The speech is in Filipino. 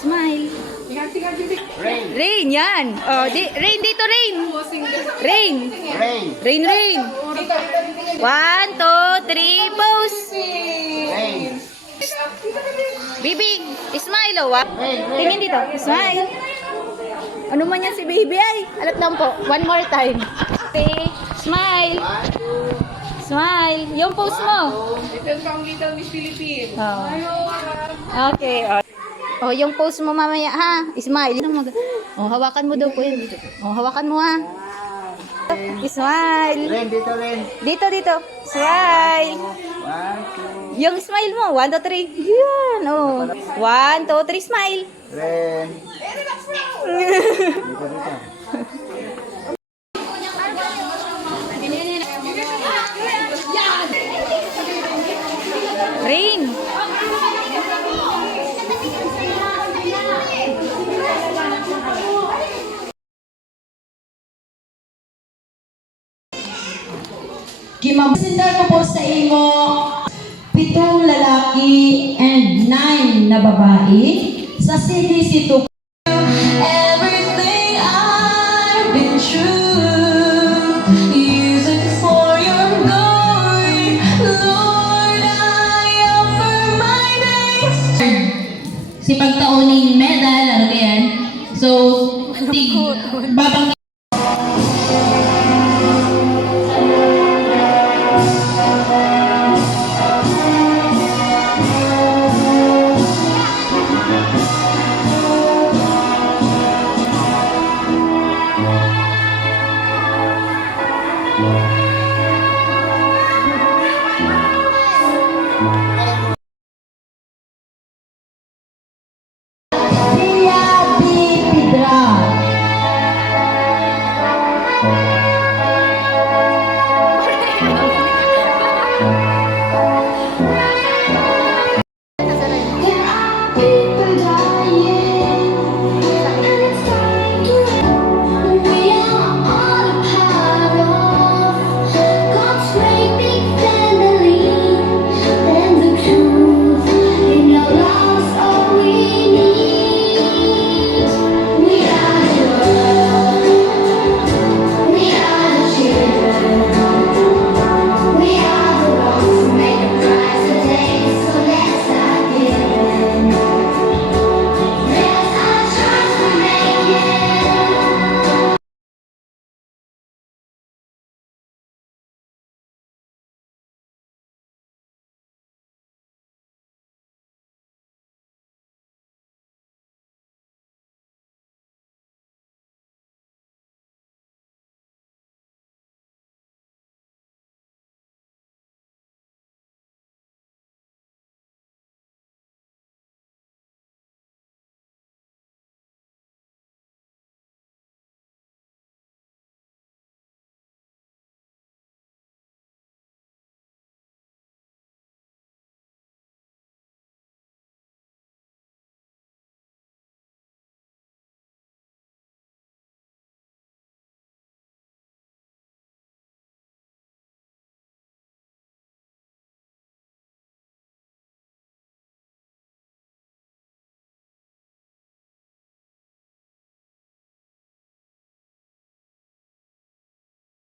Smile. Rain. Rain, yan. Oh, rain dito, rain. Rain. Rain. Rain, rain. 1, 2, 3, pose. Rain. Bibi, smile, oh. Rain. Tingin dito, smile. Ano man yan si baby ay? Alat lang po. One more time. Okay, smile. Smile. Yung pose mo. Ito ang pangitan Miss Philippines. Oh. Okay. Oh, yung pose mo mamaya ha. Smile. Oh, hawakan mo daw po yan. Oh, hawakan mo ha. Smile. Rain. Dito, rain. Dito, dito. Smile. 1, 2. Yung smile mo. 1, 2, 3. Yan. Oh. 1, 2, 3. Smile. Rain. Dito, dito. Rain. Gimapresentar ko po sa imo 7 lalaki and 9 na babae sa CDC to everything I've been through use it for your glory Lord I offer my days si pagtauning medal ano yan so babang